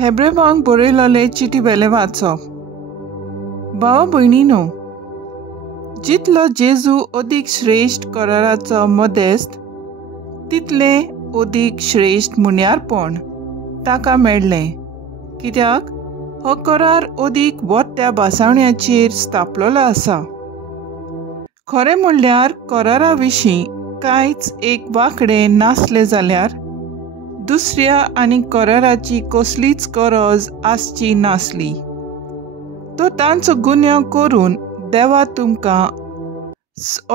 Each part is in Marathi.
हेब्रेवांक बरयलोले चिटी वेले वाचप। भावा भयणीनो, जितलो जेजू अदीक श्रेष्ठ कराराचो मदेस्त, तितले अदीक श्रेष्ठ मुन्यारपण ताका मेळ्ळें, कित्याक हो करार अदीक वोत्त्या बासावण्याचेर स्थापलोलो आसा। खरें म्हणल्यार करारा विशीं कांयच एक वांकडें नासलें जाल्यार दुसऱ्या आनी कराराची कसलीच गरज आसची नासली। तो तांचो गुन्यांव करून देवा तुमकां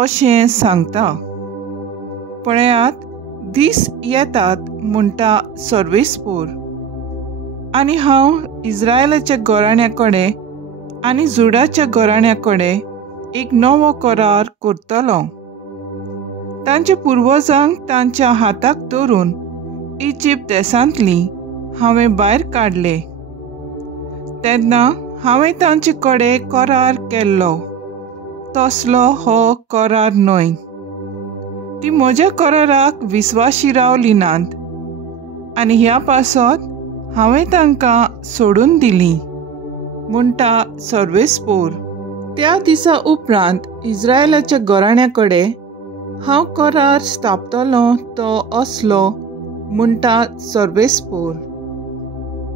अशें सांगता, पळयात दीस येतात म्हणटा सर्वेस्पोर, आनी हांव इस्रायलाच्या घराण्या कडेन आनी जुडाच्या घराण्या कडेन एक नवो करार करतलो। तांच्या पुर्वजांक तांच्या हाताक धरून इजिप्त देशांतली हांवें भायर काडले, तेन्ना हांवें तांचे कडेन करार केल्लो, तसलो हो करार न्हय। ती म्हज्या कराराक विस्वासी रावली नात, आनी ह्या पासत हांवें तांकां सोडून दिली म्हणटा सर्वेस्पोर। त्या दिसा उपरांत इस्रायलाच्या घराण्या कडेन हांव करार स्थापतलो तो असलो म्हणटा सर्वेस्पोर।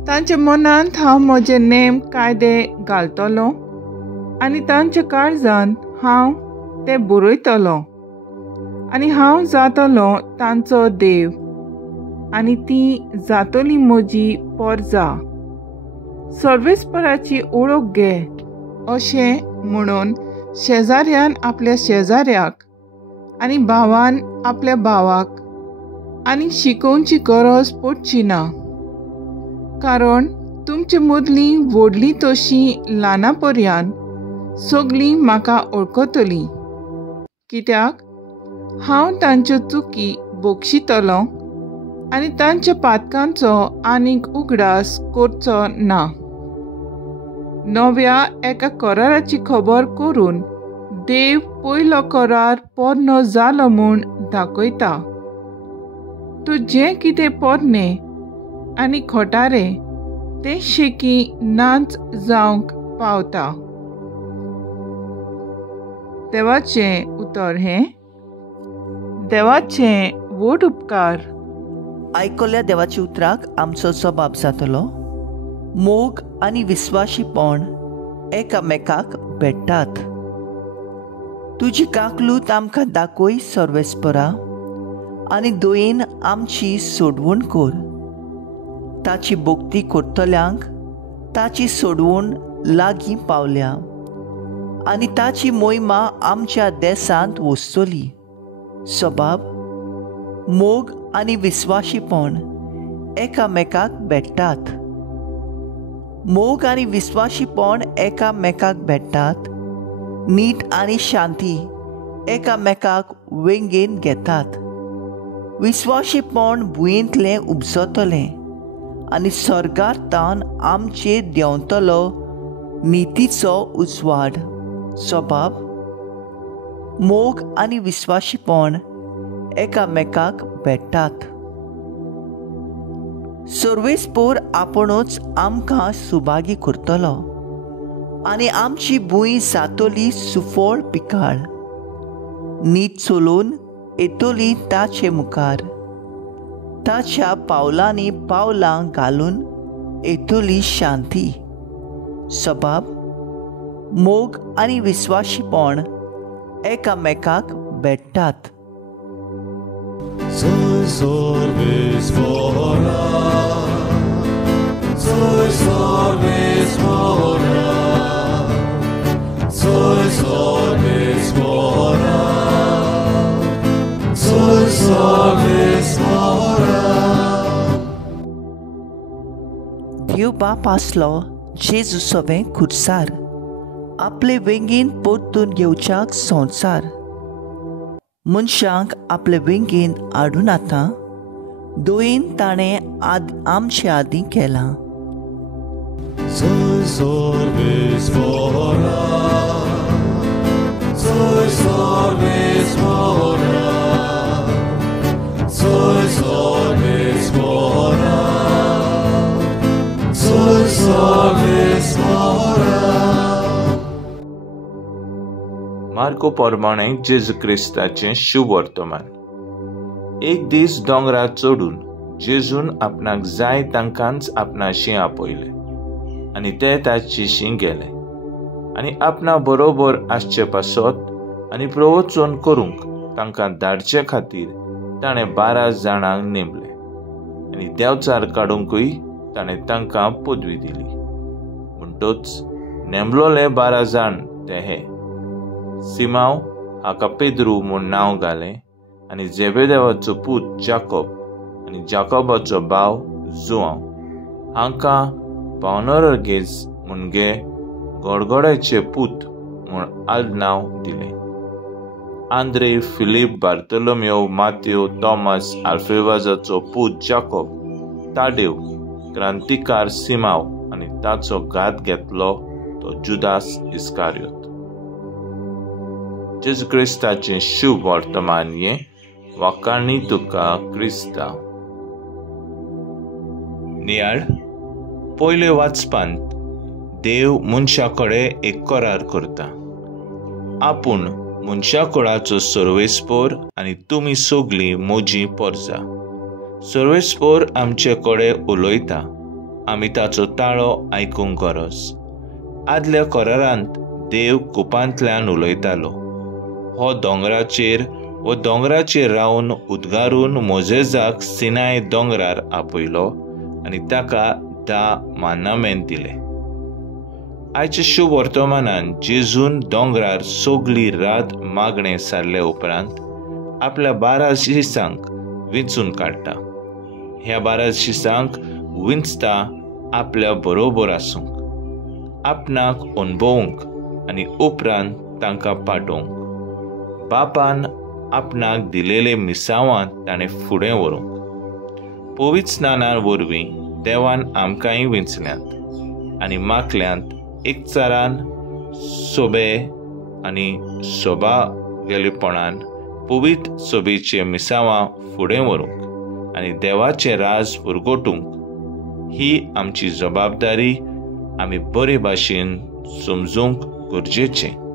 तांच्या मनांत हांव म्हजे नेम कायदे घालतलो आनी तांच्या काळजांत हांव ते बरयतलो, आनी हांव जातलो तांचो देव आनी ती जातली म्हजी परजा। सर्वेस्पराची ओळख घे अशें म्हणून शेजाऱ्यान आपल्या शेजाऱ्याक आनी भावान आपल्या भावाक आनी शिकोवची गरज पडची ना, कारण तुमचे मदली व्हडली तशी ल्हाना पर्यान सगळीं म्हाका वळखतलीं, कित्याक हांव तांच्यो चुकी बक्षितलो आनी तांच्या पातकांचो आनीक उगडास करचो ना। नव्या एका कराराची खबर करून देव पयलो करार पोरनो जालो म्हूण दाखयता। तूं जें कितें पोरणें आनी खोटारें तें शेकी नाच जावंक पावता। देवाचें उतर हें देवाचें व्हड उपकार। आयकल्ल्या देवाच्या उतराक आमचो जबाब जातलो, मोग आनी विस्वाशीपण एकामेकाक भेटतात। तुजी काकलूत आमकां दाखय सर्वेस्परा, आनी दोयेन आमची सोडवण कर। ताची भोक्ती करतल्यांक ताची सोडवण लागीं पावल्या, आनी ताची मोहिमा आमच्या देशांत वचतली। सबाब, मोग आनी विस्वाशीपण एकामेकाक भेटतात। मोग आनी विस्वाशीपण एकामेकाक भेटतात, नीट आनी शांती एकामेकाक वेंगेन घेतात। विस्वाशीपण भुंयेंतलें उपजतलें आनी सर्गांतान आमचेर देंवतलो नितीचो उजवाड। सबाब, मोग आनी विस्वाशीपण एकामेकाक भेटतात। सर्वेस्पोर आपुणूच आमकां सुभागी करतलो आनी आमची भूंय जातली सुफळ पिकाळ। नीट चलोवन येतली ताचे मुखार, ताच्या पावलांनी पावलां घालून येतली शांती। सबाब, मोग आनी विस्वाशीपण एकामेकाक भेटतात। देव बाप आसलो जेजू सवें खुर्सार, आपले वेंगेन परतून घेवच्याक संवसार। मनशांक आपले वेंगेन हाडून आतां दोयेन ताणें आमचे आदीं केलां। मार्को प्रमाणे जेजू क्रिस्ताचें शुभ वर्तमान। एक दीस दोंगरार चढून जेजून आपणाक जाय तांकांच आपणाशी आपयले आनी ते ताचेशी गेले आनी आपणा बरोबर आसचे पासत आनी प्रवचन करूंक तांकां धाडचे खातीर ताणें 12 जाणांक नेमले आनी देंवचार काडूंकूय ताणें तांकां पदवी दिली। म्हणटूच नेमलोले 12 जाण ते हे: सिमांव, हाका पेद्रू म्हूण नांव घालें, आनी जेबेदेवाचो पूत जाकोब आनी जाकोबाचो भाव जुआंव, हांकां बावनोरगेज म्हणगे गडगड्याचे पूत म्हूण आडनांव दिलें, आंद्रे, फिलीप, बार्तोलोमेव, माथ्यो, तोमास, आल्फेवाजाचो पूत जाकोब, ताडेव, क्रांतिकार सिमांव आनी ताचो घात घेतलो तो जुदास इस्कारियोत। जेजू क्रिस्ताचें शुभ वर्तमान हें वाखाणी तुका क्रिस्ता। नियाळ पयले वाचपांत देव मनशा कडेन एक करार करता। आपूण मनशा कुळाचो सर्वेस्पोर आनी तुमी सगळीं म्हजीं परजां। सर्वेस्पोर आमचे कडेन उलयता, आमी ताचो ताळो आयकूंक गरज। आदल्या करारांत देव कुपांतल्यान उलयतालो। हो दोंगराचेर रावन उद्गारून मोजेजाक सिनाय दोंगरार आपयलो आनी ताका 10 मानामेंत दिले। आयच्या शुभ वर्तमानान जेजून दोंगरार सगळी रात मागणें सारले उपरांत आपल्या 12 शिसांक वेंचून काडटा। ह्या 12 शिसांक विंचता आपल्या बरोबर आसूंक, आपणाक अणभवूंक आनी उपरांत तांकां पाठोवंक। बापान आपणाक दिलेले मिसावां ताणें फुडें व्हरूंक। पवित्र स्नाना वरवीं देवान आमकांय वेंचल्यांत आनी माकल्यांत एकचारान सोबे आनी सोबा गेलेपणान पवित्र सोबेचे मिसावां फुडें व्हरूंक आनी देवाचें राज पुरगोटूंक ही आमची जबाबदारी आमी बरे भाशेन समजूंक गरजेचें।